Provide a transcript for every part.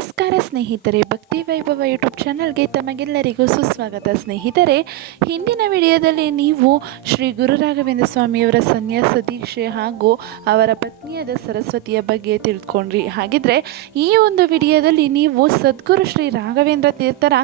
ನಮಸ್ಕಾರ ಸ್ನೇಹಿತರೆ, ಭಕ್ತಿ ವೈಭವ ಯೂಟ್ಯೂಬ್ ಚಾನಲ್ಗೆ ತಮಗೆಲ್ಲರಿಗೂ ಸುಸ್ವಾಗತ. ಸ್ನೇಹಿತರೆ, ಹಿಂದಿನ ವಿಡಿಯೋದಲ್ಲಿ ನೀವು ಶ್ರೀ ಗುರು ರಾಘವೇಂದ್ರ ಸ್ವಾಮಿಯವರ ಸನ್ಯಾಸ ದೀಕ್ಷೆ ಹಾಗೂ ಅವರ ಪತ್ನಿಯಾದ ಸರಸ್ವತಿಯ ಬಗ್ಗೆ ತಿಳ್ಕೊಂಡ್ರಿ. ಹಾಗಿದ್ರೆ ಈ ಒಂದು ವಿಡಿಯೋದಲ್ಲಿ ನೀವು ಸದ್ಗುರು ಶ್ರೀ ರಾಘವೇಂದ್ರ ತೀರ್ಥರ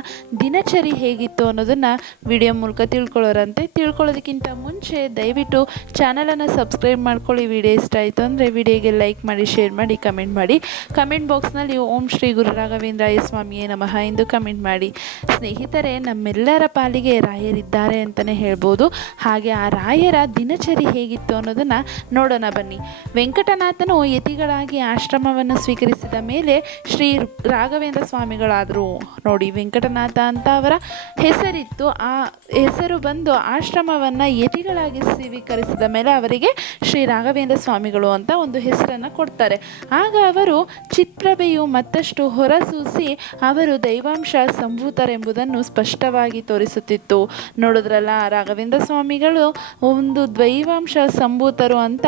ದಿನಚರಿ ಹೇಗಿತ್ತು ಅನ್ನೋದನ್ನು ವಿಡಿಯೋ ಮೂಲಕ ತಿಳ್ಕೊಳ್ಳೋದಕ್ಕಿಂತ ಮುಂಚೆ ದಯವಿಟ್ಟು ಚಾನಲನ್ನು ಸಬ್ಸ್ಕ್ರೈಬ್ ಮಾಡ್ಕೊಳ್ಳಿ. ವಿಡಿಯೋ ಇಷ್ಟ ಆಯಿತು ಅಂದರೆ ವಿಡಿಯೋಗೆ ಲೈಕ್ ಮಾಡಿ, ಶೇರ್ ಮಾಡಿ, ಕಮೆಂಟ್ ಮಾಡಿ. ಕಮೆಂಟ್ ಬಾಕ್ಸ್ನಲ್ಲಿ ಓಂ ಶ್ರೀ ಗುರು ರಾಘವೇಂದ್ರಾಯ ಸ್ವಾಮಿಯೇ ನಮಃ ಎಂದು ಕಮೆಂಟ್ ಮಾಡಿ. ಸ್ನೇಹಿತರೆ, ನಮ್ಮೆಲ್ಲರ ಪಾಲಿಗೆ ರಾಯರಿದ್ದಾರೆ ಅಂತಲೇ ಹೇಳ್ಬೋದು. ಹಾಗೆ ಆ ರಾಯರ ದಿನಚರಿ ಹೇಗಿತ್ತು ಅನ್ನೋದನ್ನು ನೋಡೋಣ ಬನ್ನಿ. ವೆಂಕಟನಾಥನು ಯತಿಗಳಾಗಿ ಆಶ್ರಮವನ್ನು ಸ್ವೀಕರಿಸಿದ ಮೇಲೆ ಶ್ರೀ ರಾಘವೇಂದ್ರ ಸ್ವಾಮಿಗಳಾದರು. ನೋಡಿ, ವೆಂಕಟನಾಥ ಅಂತ ಅವರ ಹೆಸರಿತ್ತು. ಆ ಹೆಸರು ಬಂದು ಆಶ್ರಮವನ್ನು ಯತಿಗಳಾಗಿ ಸ್ವೀಕರಿಸಿದ ಮೇಲೆ ಅವರಿಗೆ ಶ್ರೀ ರಾಘವೇಂದ್ರ ಸ್ವಾಮಿಗಳು ಅಂತ ಒಂದು ಹೆಸರನ್ನು ಕೊಡ್ತಾರೆ. ಆಗ ಅವರು ಚಿತ್ಪ್ರಭೆಯು ಮತ್ತಷ್ಟು ಹೊರಸೂಸಿ ಅವರು ದೈವಾಂಶ ಸಂಭೂತರೆಂಬುದನ್ನು ಸ್ಪಷ್ಟವಾಗಿ ತೋರಿಸುತ್ತಿತ್ತು. ನೋಡಿದ್ರಲ್ಲ, ರಾಘವೇಂದ್ರ ಸ್ವಾಮಿಗಳು ಒಂದು ದೈವಾಂಶ ಸಂಭೂತರು ಅಂತ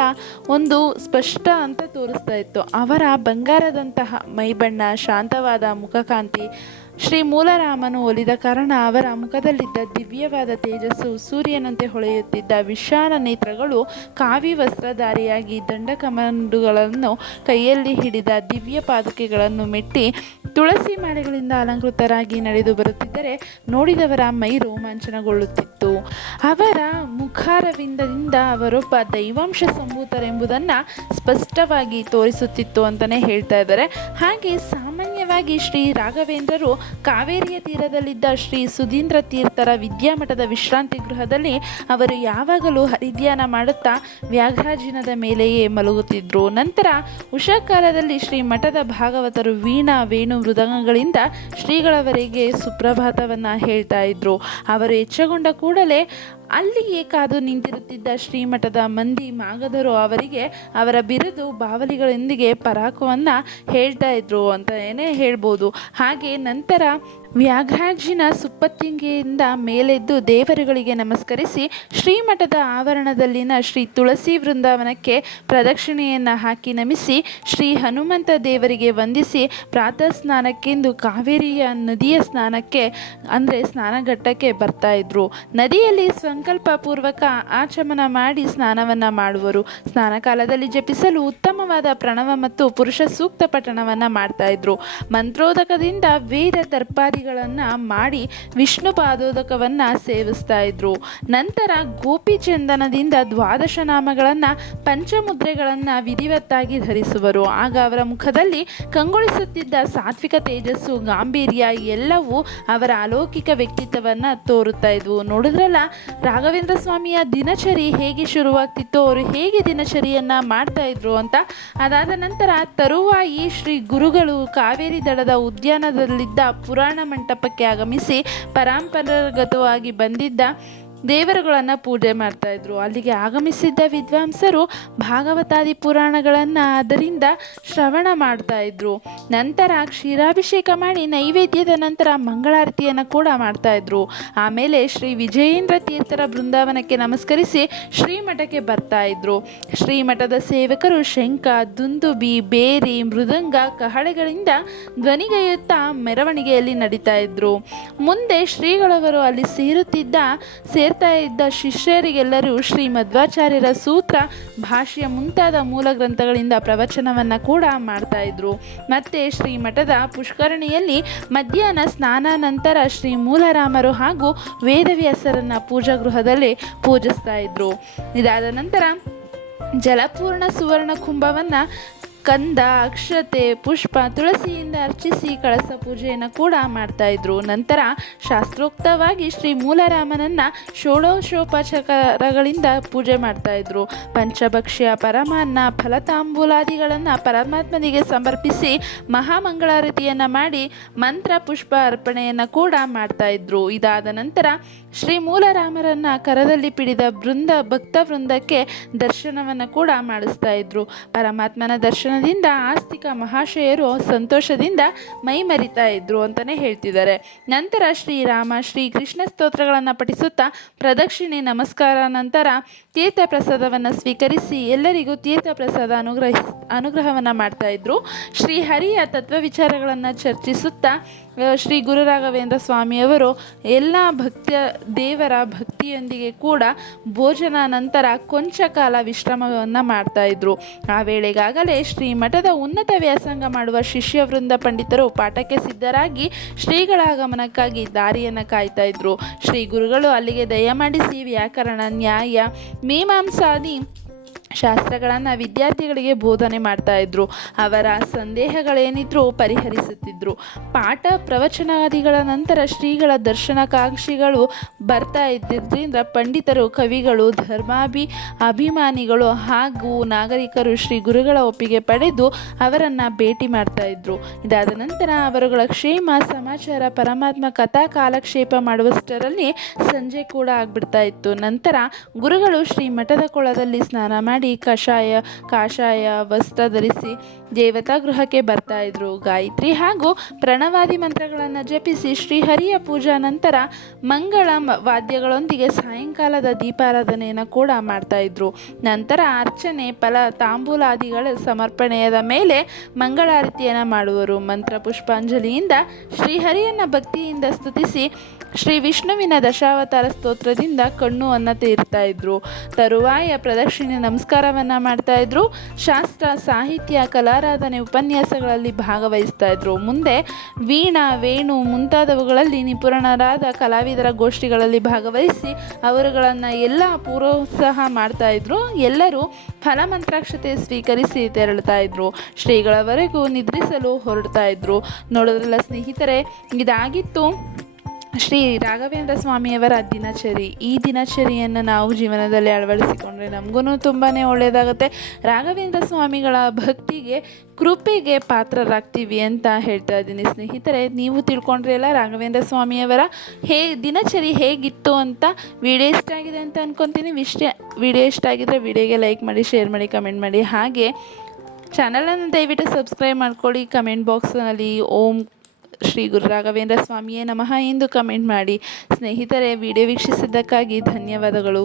ಒಂದು ಸ್ಪಷ್ಟ ಅಂತ ತೋರಿಸ್ತಾ ಇತ್ತು. ಅವರ ಬಂಗಾರದಂತಹ ಮೈಬಣ್ಣ, ಶಾಂತವಾದ ಮುಖಕಾಂತಿ ಶ್ರೀ ಮೂಲರಾಮನು ಒಲಿದ ಕಾರಣ ಅವರ ಮುಖದಲ್ಲಿದ್ದ ದಿವ್ಯವಾದ ತೇಜಸ್ಸು, ಸೂರ್ಯನಂತೆ ಹೊಳೆಯುತ್ತಿದ್ದ ವಿಶಾಲ ನೇತ್ರಗಳು, ಕಾವಿ ವಸ್ತ್ರಧಾರಿಯಾಗಿ ದಂಡಕಮಂಡುಗಳನ್ನು ಕೈಯಲ್ಲಿ ಹಿಡಿದ ದಿವ್ಯ ಪಾದುಕೆಗಳನ್ನು ಮೆಟ್ಟಿ ತುಳಸಿ ಮಾಲೆಗಳಿಂದ ಅಲಂಕೃತರಾಗಿ ನಡೆದು ಬರುತ್ತಿದ್ದರೆ ನೋಡಿದವರ ಮೈ ರೋಮಾಂಚನಗೊಳ್ಳುತ್ತಿತ್ತು. ಅವರ ಮುಖಾರವಿಂದದಿಂದ ಅವರೊಬ್ಬ ದೈವಾಂಶ ಸಂಭೂತರೆಂಬುದನ್ನು ಸ್ಪಷ್ಟವಾಗಿ ತೋರಿಸುತ್ತಿತ್ತು ಅಂತಲೇ ಹೇಳ್ತಾ ಇದ್ದಾರೆ. ಹಾಗೆ ಸಾಮಾನ್ಯವಾಗಿ ಶ್ರೀ ರಾಘವೇಂದ್ರರು ಕಾವೇರಿಯ ತೀರದಲ್ಲಿದ್ದ ಶ್ರೀ ಸುಧೀಂದ್ರ ತೀರ್ಥರ ವಿದ್ಯಾಮಠದ ವಿಶ್ರಾಂತಿ ಗೃಹದಲ್ಲಿ ಅವರು ಯಾವಾಗಲೂ ಹರಿಧ್ಯಾನ ಮಾಡುತ್ತಾ ವ್ಯಾಘ್ರಾಜಿನದ ಮೇಲೆಯೇ ಮಲಗುತ್ತಿದ್ದರು. ನಂತರ ಉಷಾಕಾಲದಲ್ಲಿ ಶ್ರೀ ಮಠದ ಭಾಗವತರು ವೀಣಾ, ವೇಣು, ಮೃದಂಗಗಳಿಂದ ಶ್ರೀಗಳವರೆಗೆ ಸುಪ್ರಭಾತವನ್ನು ಹೇಳ್ತಾ ಇದ್ರು. ಅವರು ಎಚ್ಚಗೊಂಡ ಕೂಡಲೇ ಅಲ್ಲಿಯೇ ಕಾದು ನಿಂತಿರುತ್ತಿದ್ದ ಶ್ರೀಮಠದ ಮಂದಿ ಮಾಗಧರು ಅವರಿಗೆ ಅವರ ಬಿರುದು ಬಾವಲಿಗಳೊಂದಿಗೆ ಪರಾಕವನ್ನು ಹೇಳ್ತಾ ಇದ್ರು ಅಂತ ಹೇಳ್ಬೋದು. ಹಾಗೆ ನಂತರ ವ್ಯಾಘ್ರಾಜಿನ ಸುಪ್ಪತ್ತಿಗೆಯಿಂದ ಮೇಲೆದ್ದು ದೇವರುಗಳಿಗೆ ನಮಸ್ಕರಿಸಿ ಶ್ರೀಮಠದ ಆವರಣದಲ್ಲಿನ ಶ್ರೀ ತುಳಸಿ ವೃಂದಾವನಕ್ಕೆ ಪ್ರದಕ್ಷಿಣೆಯನ್ನು ಹಾಕಿ ನಮಿಸಿ ಶ್ರೀ ಹನುಮಂತ ದೇವರಿಗೆ ವಂದಿಸಿ ಪ್ರಾತಃ ಸ್ನಾನಕ್ಕೆಂದು ಕಾವೇರಿಯ ನದಿಯ ಸ್ನಾನಕ್ಕೆ ಅಂದರೆ ಸ್ನಾನಘಟ್ಟಕ್ಕೆ ಬರ್ತಾ ಇದ್ರು. ನದಿಯಲ್ಲಿ ಸಂಕಲ್ಪ ಪೂರ್ವಕ ಆಚಮನ ಮಾಡಿ ಸ್ನಾನವನ್ನು ಮಾಡುವರು. ಸ್ನಾನ ಕಾಲದಲ್ಲಿ ಜಪಿಸಲು ಉತ್ತಮವಾದ ಪ್ರಣವ ಮತ್ತು ಪುರುಷ ಸೂಕ್ತ ಪಠಣವನ್ನು ಮಾಡ್ತಾ ಇದ್ರು. ಮಂತ್ರೋದಕದಿಂದ ವೇದ ತರ್ಪಾದಿಗಳನ್ನು ಮಾಡಿ ವಿಷ್ಣು ಪಾದೋದಕವನ್ನು ಸೇವಿಸ್ತಾ ಇದ್ರು. ನಂತರ ಗೋಪಿಚಂದನದಿಂದ ದ್ವಾದಶ ನಾಮಗಳನ್ನು, ಪಂಚಮುದ್ರೆಗಳನ್ನು ವಿಧಿವತ್ತಾಗಿ ಧರಿಸುವರು. ಆಗ ಅವರ ಮುಖದಲ್ಲಿ ಕಂಗೊಳಿಸುತ್ತಿದ್ದ ಸಾತ್ವಿಕ ತೇಜಸ್ಸು, ಗಾಂಭೀರ್ಯ ಎಲ್ಲವೂ ಅವರ ಅಲೌಕಿಕ ವ್ಯಕ್ತಿತ್ವವನ್ನು ತೋರುತ್ತಾ ಇದ್ವು. ನೋಡಿದ್ರಲ್ಲ, ರಾಘವೇಂದ್ರ ಸ್ವಾಮಿಯ ದಿನಚರಿ ಹೇಗೆ ಶುರುವಾಗ್ತಿತ್ತು, ಅವರು ಹೇಗೆ ದಿನಚರಿಯನ್ನು ಮಾಡ್ತಾ ಇದ್ರು ಅಂತ. ಅದಾದ ನಂತರ ತರುವಾಯಿ ಶ್ರೀ ಗುರುಗಳು ಕಾವೇರಿ ದಡದ ಉದ್ಯಾನದಲ್ಲಿದ್ದ ಪುರಾಣ ಮಂಟಪಕ್ಕೆ ಆಗಮಿಸಿ ಪರಂಪರಾಗತವಾಗಿ ಬಂದಿದ್ದ ದೇವರುಗಳನ್ನು ಪೂಜೆ ಮಾಡ್ತಾ ಇದ್ರು. ಅಲ್ಲಿಗೆ ಆಗಮಿಸಿದ್ದ ವಿದ್ವಾಂಸರು ಭಾಗವತಾದಿ ಪುರಾಣಗಳನ್ನು ಅದರಿಂದ ಶ್ರವಣ ಮಾಡ್ತಾ ಇದ್ರು. ನಂತರ ಕ್ಷೀರಾಭಿಷೇಕ ಮಾಡಿ ನೈವೇದ್ಯದ ನಂತರ ಮಂಗಳಾರತಿಯನ್ನು ಕೂಡ ಮಾಡ್ತಾ ಇದ್ರು. ಆಮೇಲೆ ಶ್ರೀ ವಿಜಯೇಂದ್ರ ತೀರ್ಥರ ಬೃಂದಾವನಕ್ಕೆ ನಮಸ್ಕರಿಸಿ ಶ್ರೀಮಠಕ್ಕೆ ಬರ್ತಾ ಇದ್ರು. ಶ್ರೀಮಠದ ಸೇವಕರು ಶಂಖ, ದುಂದುಬಿ, ಬೇರಿ, ಮೃದಂಗ, ಕಹಳೆಗಳಿಂದ ಧ್ವನಿಗೈಯುತ್ತಾ ಮೆರವಣಿಗೆಯಲ್ಲಿ ನಡೀತಾ ಇದ್ರು. ಮುಂದೆ ಶ್ರೀಗಳವರು ಅಲ್ಲಿ ಸೇರ್ತಾ ಇದ್ದ ಶಿಷ್ಯರಿಗೆಲ್ಲರೂ ಶ್ರೀ ಮಧ್ವಾಚಾರ್ಯರ ಸೂತ್ರ, ಭಾಷ್ಯ ಮುಂತಾದ ಮೂಲ ಗ್ರಂಥಗಳಿಂದ ಪ್ರವಚನವನ್ನು ಕೂಡ ಮಾಡ್ತಾ ಇದ್ರು. ಮತ್ತೆ ಶ್ರೀ ಮಠದ ಪುಷ್ಕರಣಿಯಲ್ಲಿ ಮಧ್ಯಾಹ್ನ ಸ್ನಾನ ನಂತರ ಶ್ರೀ ಮೂಲರಾಮರು ಹಾಗೂ ವೇದವ್ಯಾಸರನ್ನ ಪೂಜಾ ಗೃಹದಲ್ಲಿ ಪೂಜಿಸ್ತಾ ಇದ್ರು. ಇದಾದ ನಂತರ ಜಲಪೂರ್ಣ ಸುವರ್ಣ ಕುಂಭವನ್ನು ಕಂದ, ಅಕ್ಷತೆ, ಪುಷ್ಪ, ತುಳಸಿಯಿಂದ ಅರ್ಚಿಸಿ ಕಳಸ ಪೂಜೆಯನ್ನು ಕೂಡ ಮಾಡ್ತಾ ಇದ್ರು. ನಂತರ ಶಾಸ್ತ್ರೋಕ್ತವಾಗಿ ಶ್ರೀ ಮೂಲರಾಮನನ್ನು ಷೋಡಶೋಪಚಾರಗಳಿಂದ ಪೂಜೆ ಮಾಡ್ತಾ ಇದ್ರು. ಪಂಚಭಕ್ಷ್ಯ, ಪರಮಾನ್ನ, ಫಲತಾಂಬೂಲಾದಿಗಳನ್ನು ಪರಮಾತ್ಮನಿಗೆ ಸಮರ್ಪಿಸಿ ಮಹಾಮಂಗಳಾರತಿಯನ್ನು ಮಾಡಿ ಮಂತ್ರ ಪುಷ್ಪ ಅರ್ಪಣೆಯನ್ನು ಕೂಡ ಮಾಡ್ತಾ ಇದ್ರು. ಇದಾದ ನಂತರ ಶ್ರೀ ಮೂಲರಾಮರನ್ನು ಕರದಲ್ಲಿ ಪಿಡಿದ ಭಕ್ತ ವೃಂದಕ್ಕೆ ದರ್ಶನವನ್ನು ಕೂಡ ಮಾಡಿಸ್ತಾ ಇದ್ರು. ಪರಮಾತ್ಮನ ದರ್ಶನ ದರ್ಶನದಿಂದ ಆಸ್ತಿಕ ಮಹಾಶಯರು ಸಂತೋಷದಿಂದ ಮೈಮರಿತಾ ಇದ್ರು ಅಂತಲೇ ಹೇಳ್ತಿದ್ದಾರೆ. ನಂತರ ಶ್ರೀರಾಮ ಶ್ರೀ ಕೃಷ್ಣ ಸ್ತೋತ್ರಗಳನ್ನು ಪಠಿಸುತ್ತಾ ಪ್ರದಕ್ಷಿಣೆ ನಮಸ್ಕಾರ ನಂತರ ತೀರ್ಥ ಪ್ರಸಾದವನ್ನು ಸ್ವೀಕರಿಸಿ ಎಲ್ಲರಿಗೂ ತೀರ್ಥ ಪ್ರಸಾದ ಅನುಗ್ರಹವನ್ನು ಮಾಡ್ತಾ ಇದ್ರು. ಶ್ರೀಹರಿಯ ತತ್ವ ವಿಚಾರಗಳನ್ನು ಚರ್ಚಿಸುತ್ತಾ ಶ್ರೀ ಗುರು ರಾಘವೇಂದ್ರ ಸ್ವಾಮಿಯವರು ಎಲ್ಲ ದೇವರ ಭಕ್ತಿಯೊಂದಿಗೆ ಕೂಡ ಭೋಜನ ನಂತರ ಕೊಂಚ ಕಾಲ ವಿಶ್ರಮವನ್ನು ಮಾಡ್ತಾ ಇದ್ರು. ಆ ವೇಳೆಗಾಗಲೇ ಶ್ರೀ ಮಠದ ಉನ್ನತ ವ್ಯಾಸಂಗ ಮಾಡುವ ಶಿಷ್ಯವೃಂದ ಪಂಡಿತರು ಪಾಠಕ್ಕೆ ಸಿದ್ಧರಾಗಿ ಶ್ರೀಗಳ ಆಗಮನಕ್ಕಾಗಿ ದಾರಿಯನ್ನು ಕಾಯ್ತಾ ಇದ್ರು. ಶ್ರೀ ಗುರುಗಳು ಅಲ್ಲಿಗೆ ದಯಮಾಡಿಸಿ ವ್ಯಾಕರಣ, ನ್ಯಾಯ, ಮೀಮಾಂಸಾದಿ ಶಾಸ್ತ್ರಗಳನ್ನು ವಿದ್ಯಾರ್ಥಿಗಳಿಗೆ ಬೋಧನೆ ಮಾಡ್ತಾ ಇದ್ರು. ಅವರ ಸಂದೇಹಗಳೇನಿದ್ರೂ ಪರಿಹರಿಸುತ್ತಿದ್ದರು. ಪಾಠ ಪ್ರವಚನಾದಿಗಳ ನಂತರ ಶ್ರೀಗಳ ದರ್ಶನಕಾಂಕ್ಷಿಗಳು ಬರ್ತಾ ಇದ್ದಿದ್ದರಿಂದ ಪಂಡಿತರು, ಕವಿಗಳು, ಅಭಿಮಾನಿಗಳು ಹಾಗೂ ನಾಗರಿಕರು ಶ್ರೀ ಗುರುಗಳ ಒಪ್ಪಿಗೆ ಪಡೆದು ಅವರನ್ನು ಭೇಟಿ ಮಾಡ್ತಾ ಇದ್ರು. ಇದಾದ ನಂತರ ಅವರುಗಳ ಕ್ಷೇಮ ಸಮಾಚಾರ ಪರಮಾತ್ಮ ಕಥಾ ಕಾಲಕ್ಷೇಪ ಮಾಡುವಷ್ಟರಲ್ಲಿ ಸಂಜೆ ಕೂಡ ಆಗ್ಬಿಡ್ತಾ ಇತ್ತು. ನಂತರ ಗುರುಗಳು ಶ್ರೀ ಮಠದ ಕೊಳದಲ್ಲಿ ಸ್ನಾನ ಮಾಡಿ ಕಾಷಾಯ ವಸ್ತ್ರ ಧರಿಸಿ ದೇವತಾ ಗೃಹಕ್ಕೆ ಬರ್ತಾ ಇದ್ರು. ಗಾಯತ್ರಿ ಹಾಗೂ ಪ್ರಣವಾದಿ ಮಂತ್ರಗಳನ್ನು ಜಪಿಸಿ ಶ್ರೀಹರಿಯ ಪೂಜಾ ನಂತರ ಮಂಗಳ ವಾದ್ಯಗಳೊಂದಿಗೆ ಸಾಯಂಕಾಲದ ದೀಪಾರಾಧನೆಯನ್ನು ಕೂಡ ಮಾಡ್ತಾ ಇದ್ರು. ನಂತರ ಅರ್ಚನೆ, ಫಲ, ತಾಂಬೂಲಾದಿಗಳ ಸಮರ್ಪಣೆಯಾದ ಮೇಲೆ ಮಂಗಳಾರತಿಯನ್ನು ಮಾಡುವರು. ಮಂತ್ರ ಪುಷ್ಪಾಂಜಲಿಯಿಂದ ಶ್ರೀಹರಿಯನ್ನು ಭಕ್ತಿಯಿಂದ ಸ್ತುತಿಸಿ ಶ್ರೀ ವಿಷ್ಣುವಿನ ದಶಾವತಾರ ಸ್ತೋತ್ರದಿಂದ ಕಣ್ಣುವನ್ನು ತೀರ್ತಾ ಇದ್ರು. ತರುವಾಯ ಪ್ರದಕ್ಷಿಣೆ ನಮಸ್ಕಾರವನ್ನು ಮಾಡ್ತಾ ಇದ್ರು. ಶಾಸ್ತ್ರ, ಸಾಹಿತ್ಯ, ಕಲಾರಾಧನೆ, ಉಪನ್ಯಾಸಗಳಲ್ಲಿ ಭಾಗವಹಿಸ್ತಾ ಇದ್ರು. ಮುಂದೆ ವೀಣಾ, ವೇಣು ಮುಂತಾದವುಗಳಲ್ಲಿ ನಿಪುಣರಾದ ಕಲಾವಿದರ ಗೋಷ್ಠಿಗಳಲ್ಲಿ ಭಾಗವಹಿಸಿ ಅವರುಗಳನ್ನು ಎಲ್ಲ ಪ್ರೋತ್ಸಾಹ ಮಾಡ್ತಾ ಇದ್ರು. ಎಲ್ಲರೂ ಫಲಮಂತ್ರಾಕ್ಷತೆ ಸ್ವೀಕರಿಸಿ ತೆರಳುತ್ತಾ ಇದ್ರು. ಶ್ರೀಗಳವರೆಗೂ ನಿದ್ರಿಸಲು ಹೊರಡ್ತಾ ಇದ್ರು. ನೋಡೋದ್ರಲ್ಲ ಸ್ನೇಹಿತರೆ, ಇದಾಗಿತ್ತು ಶ್ರೀ ರಾಘವೇಂದ್ರ ಸ್ವಾಮಿಯವರ ದಿನಚರಿ. ಈ ದಿನಚರಿಯನ್ನು ನಾವು ಜೀವನದಲ್ಲಿ ಅಳವಡಿಸಿಕೊಂಡ್ರೆ ನಮಗೂ ತುಂಬಾ ಒಳ್ಳೆಯದಾಗುತ್ತೆ. ರಾಘವೇಂದ್ರ ಸ್ವಾಮಿಗಳ ಭಕ್ತಿಗೆ, ಕೃಪೆಗೆ ಪಾತ್ರರಾಗ್ತೀವಿ ಅಂತ ಹೇಳ್ತಾ ಇದ್ದೀನಿ ಸ್ನೇಹಿತರೆ. ನೀವು ತಿಳ್ಕೊಂಡ್ರೆ ಎಲ್ಲ ರಾಘವೇಂದ್ರ ಸ್ವಾಮಿಯವರ ದಿನಚರಿ ಹೇಗಿತ್ತು ಅಂತ. ವಿಡಿಯೋ ಇಷ್ಟ ಆಗಿದೆ ಅಂತ ಅಂದ್ಕೊತೀನಿ. ವಿಡಿಯೋ ಇಷ್ಟ ಆಗಿದ್ರೆ ವಿಡಿಯೋಗೆ ಲೈಕ್ ಮಾಡಿ, ಶೇರ್ ಮಾಡಿ, ಕಮೆಂಟ್ ಮಾಡಿ. ಹಾಗೆ ಚಾನಲನ್ನು ದಯವಿಟ್ಟು ಸಬ್ಸ್ಕ್ರೈಬ್ ಮಾಡ್ಕೊಳ್ಳಿ. ಕಮೆಂಟ್ ಬಾಕ್ಸ್ನಲ್ಲಿ ಓಂ ಶ್ರೀ ಗುರು ರಾಘವೇಂದ್ರ ಸ್ವಾಮಿಯೇ ನಮಃ ಎಂದು ಕಮೆಂಟ್ ಮಾಡಿ. ಸ್ನೇಹಿತರೆ, ವಿಡಿಯೋ ವೀಕ್ಷಿಸಿದ್ದಕ್ಕಾಗಿ ಧನ್ಯವಾದಗಳು.